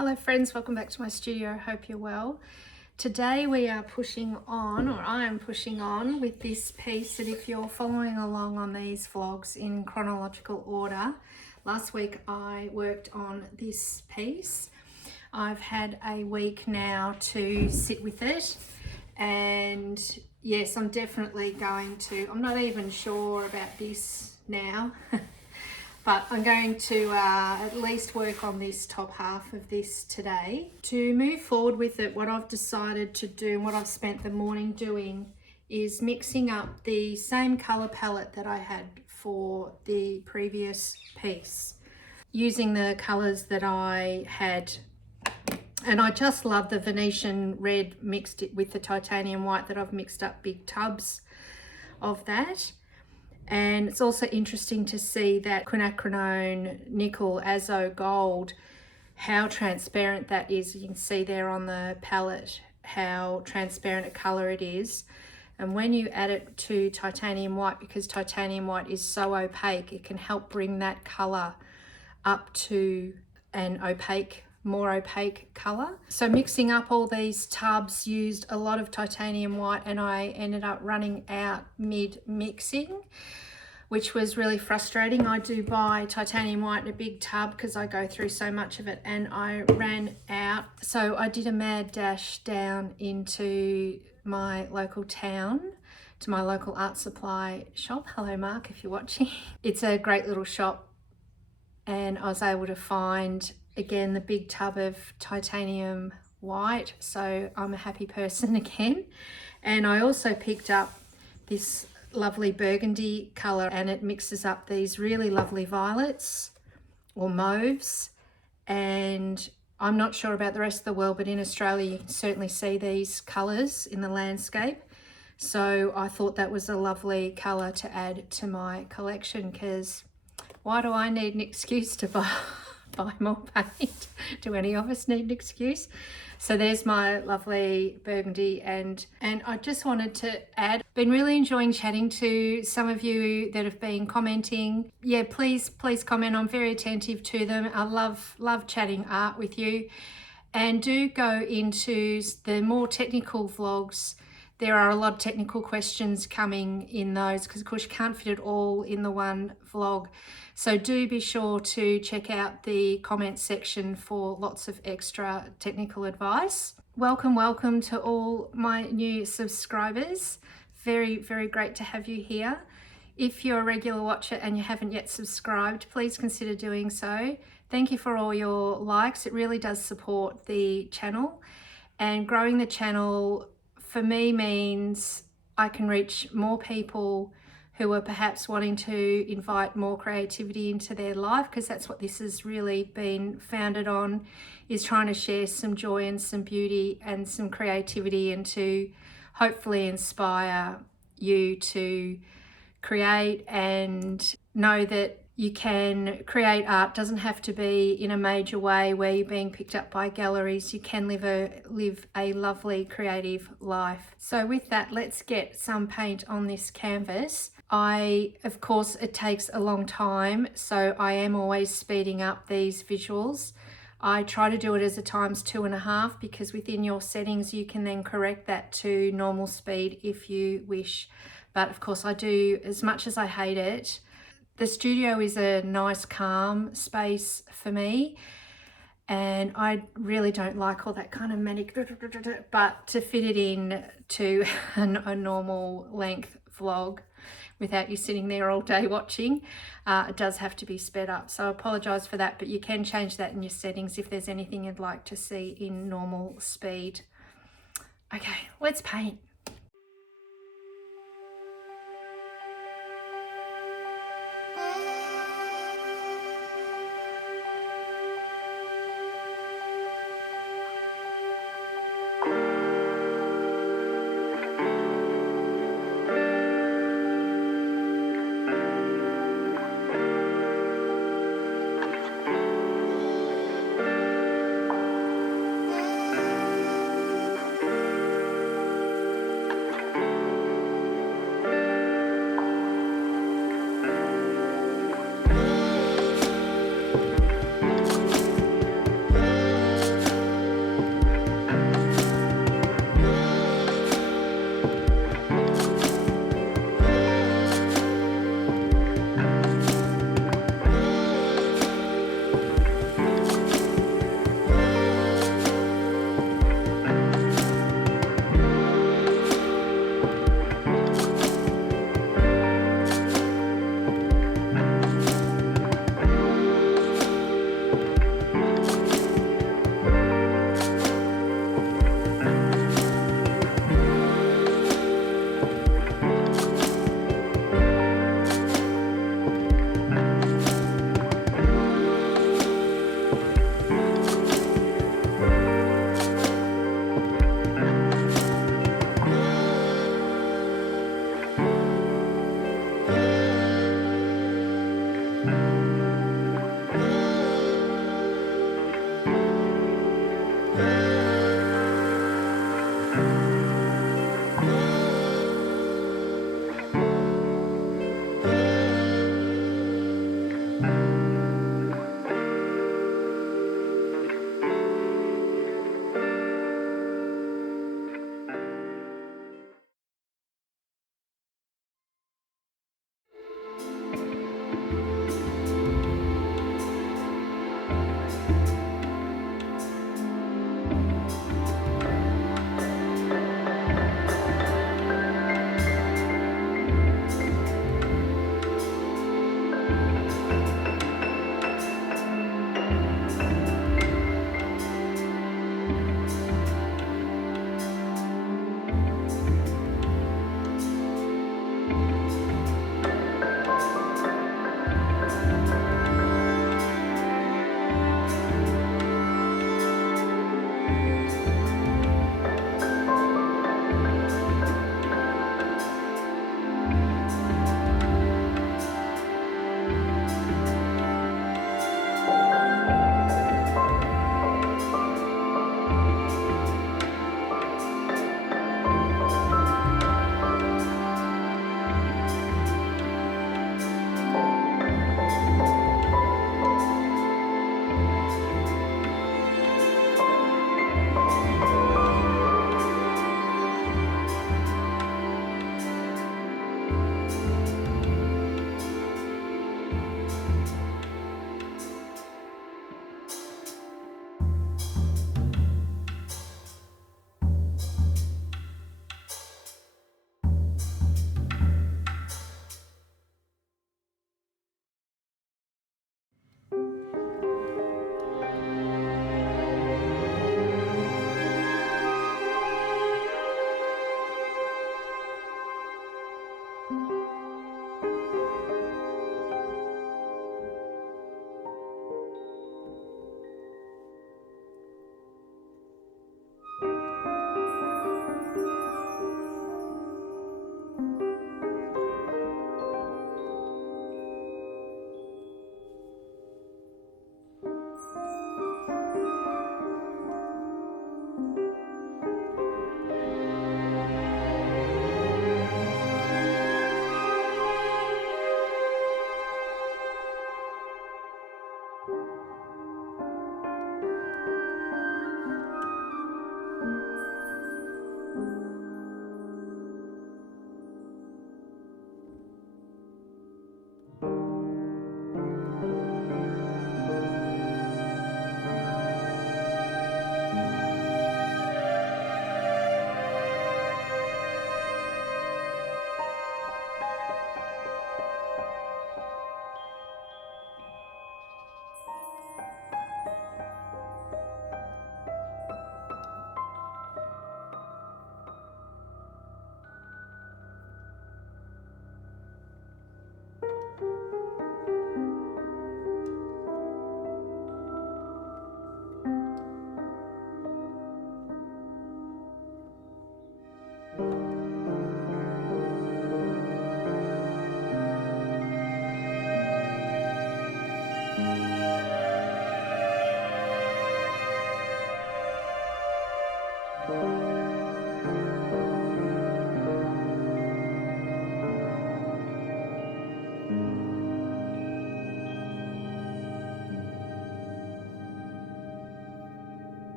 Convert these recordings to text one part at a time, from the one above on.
Hello friends, welcome back to my studio. Hope you're well. Today we are pushing on, or I am pushing on with this piece that if you're following along on these vlogs in chronological order, last week I worked on this piece. I've had a week now to sit with it, and yes, I'm definitely going to, I'm not even sure about this now, but I'm going to at least work on this top half of this today. To move forward with it, what I've decided to do and what I've spent the morning doing is mixing up the same colour palette that I had for the previous piece, using the colours that I had. And I just love the Venetian red mixed it with the titanium white that I've mixed up big tubs of that. And it's also interesting to see that quinacridone nickel azo gold, how transparent that is. You can see there on the palette how transparent a colour it is. And when you add it to titanium white, because titanium white is so opaque, it can help bring that colour up to an opaque, more opaque colour. So mixing up all these tubs used a lot of titanium white, and I ended up running out mid-mixing, which was really frustrating. I do buy titanium white in a big tub because I go through so much of it, and I ran out. So I did a mad dash down into my local town, to my local art supply shop. Hello Mark, if you're watching. It's a great little shop, and I was able to find again the big tub of titanium white, so I'm a happy person again. And I also picked up this lovely burgundy colour, and it mixes up these really lovely violets or mauves. And I'm not sure about the rest of the world, but in Australia you can certainly see these colours in the landscape. So I thought that was a lovely colour to add to my collection, because why do I need an excuse to buy more paint? Do any of us need an excuse? So there's my lovely burgundy, and I just wanted to add, been really enjoying chatting to some of you that have been commenting. Yeah, please comment. I'm very attentive to them. I love chatting art with you. And do go into the more technical vlogs. There are a lot of technical questions coming in those, because of course you can't fit it all in the one vlog. So do be sure to check out the comment section for lots of extra technical advice. Welcome to all my new subscribers. Very great to have you here. If you're a regular watcher and you haven't yet subscribed, please consider doing so. Thank you for all your likes. It really does support the channel, and growing the channel for me means I can reach more people who are perhaps wanting to invite more creativity into their life, because that's what this has really been founded on, is trying to share some joy and some beauty and some creativity, and to hopefully inspire you to create and know that you can create art. Doesn't have to be in a major way where you're being picked up by galleries. You can live a lovely creative life. So with that, let's get some paint on this canvas. Of course, it takes a long time, so I am always speeding up these visuals. I try to do it as a ×2.5, because within your settings you can then correct that to normal speed if you wish. But of course I do, as much as I hate it, the studio is a nice calm space for me, and I really don't like all that kind of manic, but to fit it in to a normal length vlog without you sitting there all day watching, it does have to be sped up. So I apologise for that, but you can change that in your settings if there's anything you'd like to see in normal speed. Okay, let's paint.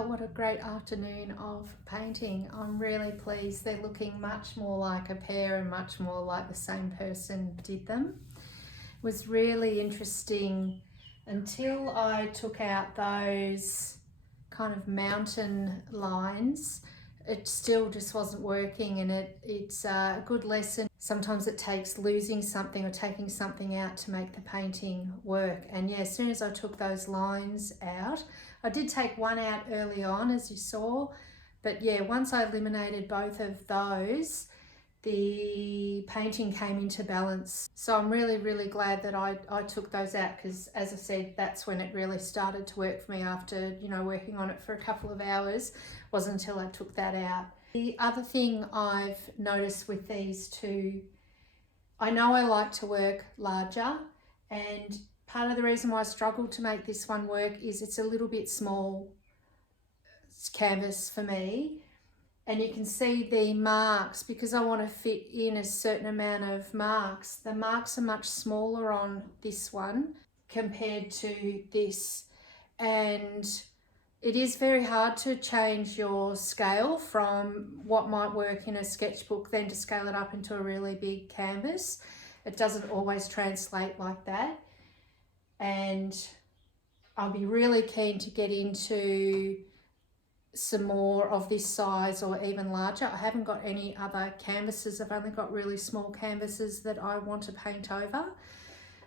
Well, what a great afternoon of painting. I'm really pleased. They're looking much more like a pair and much more like the same person did them. It was really interesting until I took out those kind of mountain lines. It still just wasn't working, and it's a good lesson. Sometimes it takes losing something or taking something out to make the painting work. And yeah, as soon as I took those lines out, I did take one out early on, as you saw, but yeah, once I eliminated both of those, the painting came into balance. So I'm really, really glad that I took those out, because as I said, that's when it really started to work for me after, you know, working on it for a couple of hours. It wasn't until I took that out. The other thing I've noticed with these two, I know I like to work larger, and part of the reason why I struggled to make this one work is it's a little bit small canvas for me. And you can see the marks, because I want to fit in a certain amount of marks. The marks are much smaller on this one compared to this. And it is very hard to change your scale from what might work in a sketchbook, then to scale it up into a really big canvas. It doesn't always translate like that. And I'll be really keen to get into some more of this size or even larger. I haven't got any other canvases. I've only got really small canvases that I want to paint over.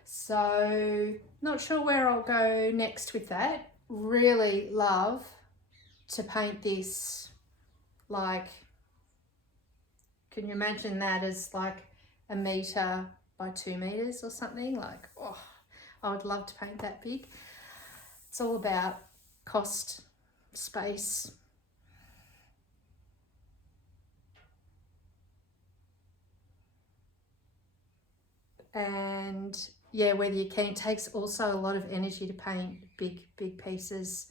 So not sure where I'll go next with that. Really love to paint this, like, can you imagine that as like 1 meter by 2 meters or something? Like, oh, I would love to paint that big. It's all about cost, space. And yeah, whether you can, it takes also a lot of energy to paint big pieces.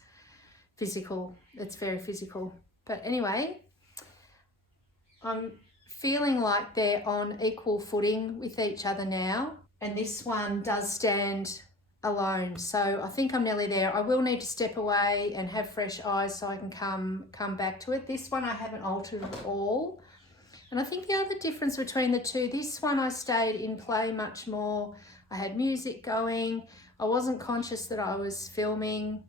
Physical, it's very physical. But anyway, I'm feeling like they're on equal footing with each other now, and this one does stand alone, so I think I'm nearly there. I will need to step away and have fresh eyes so I can come back to it. This one I haven't altered at all. And I think the other difference between the two, this one I stayed in play much more. I had music going. I wasn't conscious that I was filming,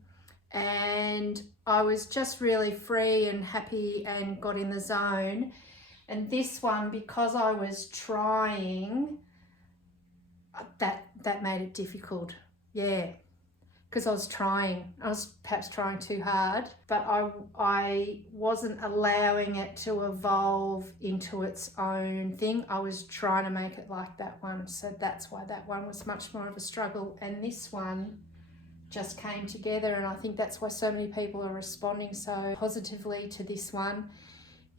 and I was just really free and happy and got in the zone. And this one, because I was trying, that made it difficult. Yeah, because I was perhaps trying too hard, but I wasn't allowing it to evolve into its own thing. I was trying to make it like that one, so that's why that one was much more of a struggle, and this one just came together. And I think that's why so many people are responding so positively to this one,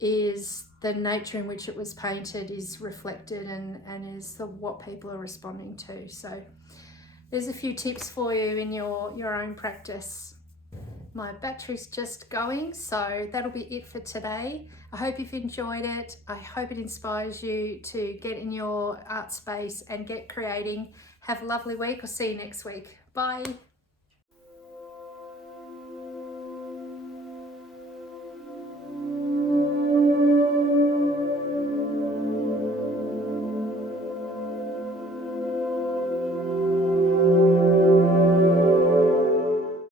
is the nature in which it was painted is reflected and is what people are responding to. So there's a few tips for you in your own practice. My battery's just going, so that'll be it for today. I hope you've enjoyed it. I hope it inspires you to get in your art space and get creating. Have a lovely week. I'll see you next week. Bye.